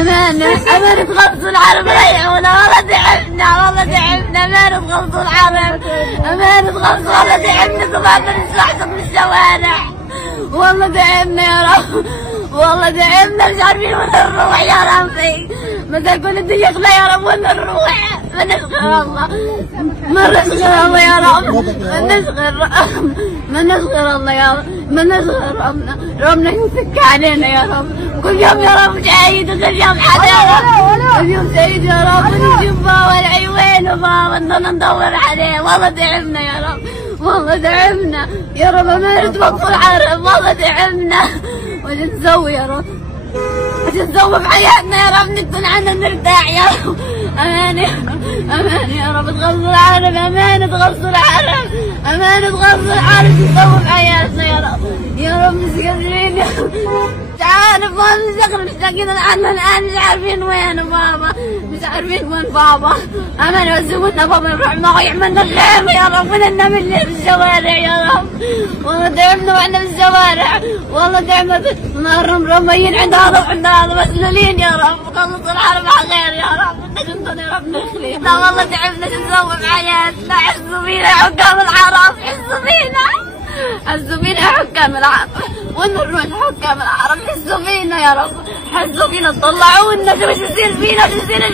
أمانة غزو العرب ريحونا والله تعبنا والله تعبنا. أمانة غزو العرب أمانة غزو والله تعبنا. طبعا بنسلحكم من الشوارع والله تعبنا يا رب والله تعبنا مش عارفين وين نروح يا ربي. مثل كل الدنيا يخلى يا رب وين نروح. من نشكر الله من نشكر الله يا رب من نشكر الله يا رب من نشكر ربنا يمسك علينا يا رب. كل يوم يا رب جايد وكل يوم حدا يا رب. كل يوم سعيد يا رب نجيب بابا العيوين وبابا ندور عليه. والله تعبنا يا رب والله تعبنا يا رب. ما نتوقف العرب والله تعبنا. وش نسوي يا رب وش نسوي بحياتنا يا رب. نكون عنا نرتاح يا رب. أمانة يا رب تغزو العرب. أمانة تغزو العرب أمانة تغزو العرب. شو نسوي بحياتنا يا رب يا رب. مش قادرين يا رب مش عارف ما مشتاقين لعنا الآن. مش عارفين وين بابا مش عارفين وين بابا. أمانة يوزمونا بابا يروح معه يعملنا اللعبة يا رب. وننام الليل في الشوارع يا رب. والله تعبنا واحنا في الشوارع والله تعبنا. مرميين عند هذا وعند هذا مسلولين يا رب. خلصوا الحرب على خير يا رب. انت يا رب نخلي. لا والله تعبنا شو نسوي بحياتنا. حسوا فينا حكام العرب حسوا فينا حسوا فينا حكام العرب. وين نروح حكام العرب. حسوا فينا يا رب حسوا فينا طلعونا. شو يصير فينا شو يصير